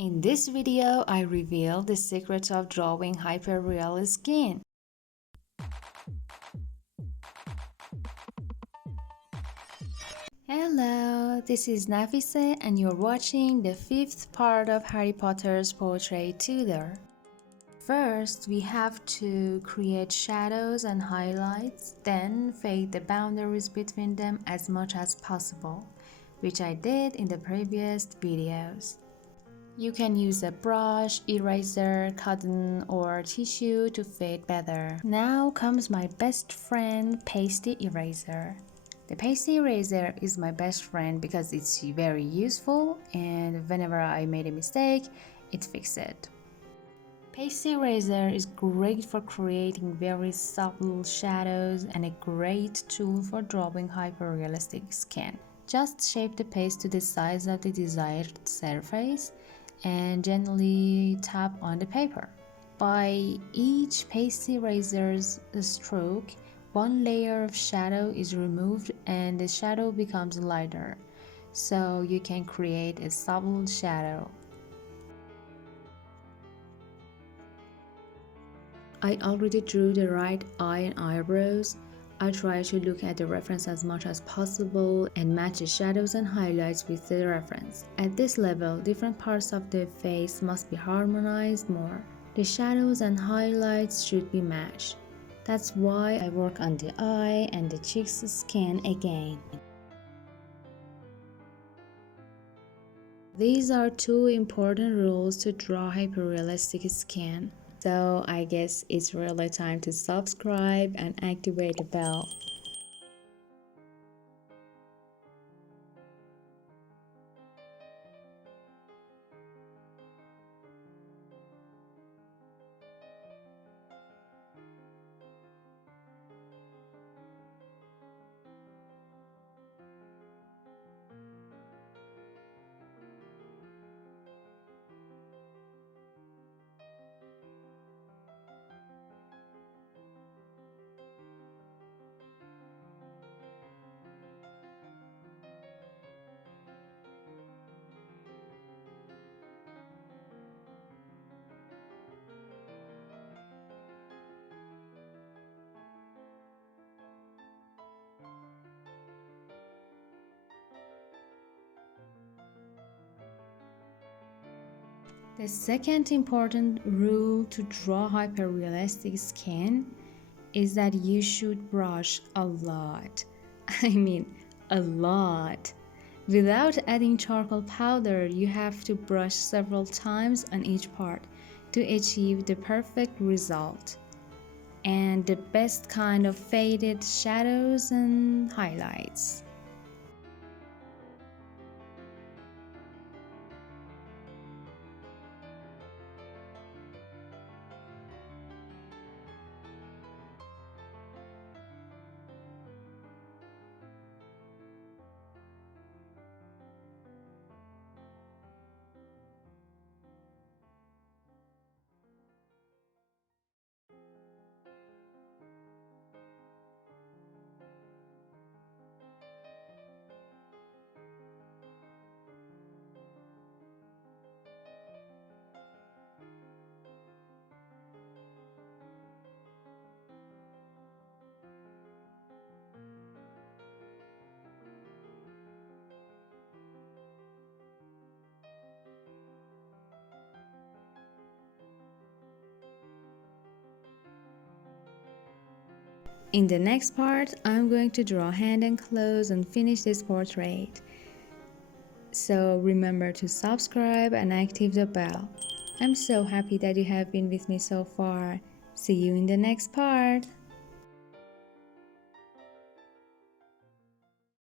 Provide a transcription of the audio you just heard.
In this video, I reveal the secrets of drawing hyperreal skin. Hello, this is Nafise and you're watching the 5th part of Harry Potter's portrait tutor. First, we have to create shadows and highlights, then fade the boundaries between them as much as possible, which I did in the previous videos. You can use a brush, eraser, cotton, or tissue to fade better. Now comes my best friend, pasty eraser. The pasty eraser is my best friend because it's very useful and whenever I made a mistake, it fixed it. Pasty eraser is great for creating very subtle shadows and a great tool for drawing hyperrealistic skin. Just shape the paste to the size of the desired surface and gently tap on the paper. By each pasty eraser's stroke, one layer of shadow is removed and the shadow becomes lighter, so you can create a subtle shadow. I already drew the right eye and eyebrows. I try to look at the reference as much as possible and match the shadows and highlights with the reference. At this level, different parts of the face must be harmonized more. The shadows and highlights should be matched. That's why I work on the eye and the cheeks skin again. These are two important rules to draw hyperrealistic skin. So I guess it's really time to subscribe and activate the bell. The second important rule to draw hyperrealistic skin is that you should brush a lot. I mean, a lot. Without adding charcoal powder, you have to brush several times on each part to achieve the perfect result and the best kind of faded shadows and highlights. In the next part, I'm going to draw hand and clothes and finish this portrait. So remember to subscribe and activate the bell. I'm so happy that you have been with me so far. See you in the next part.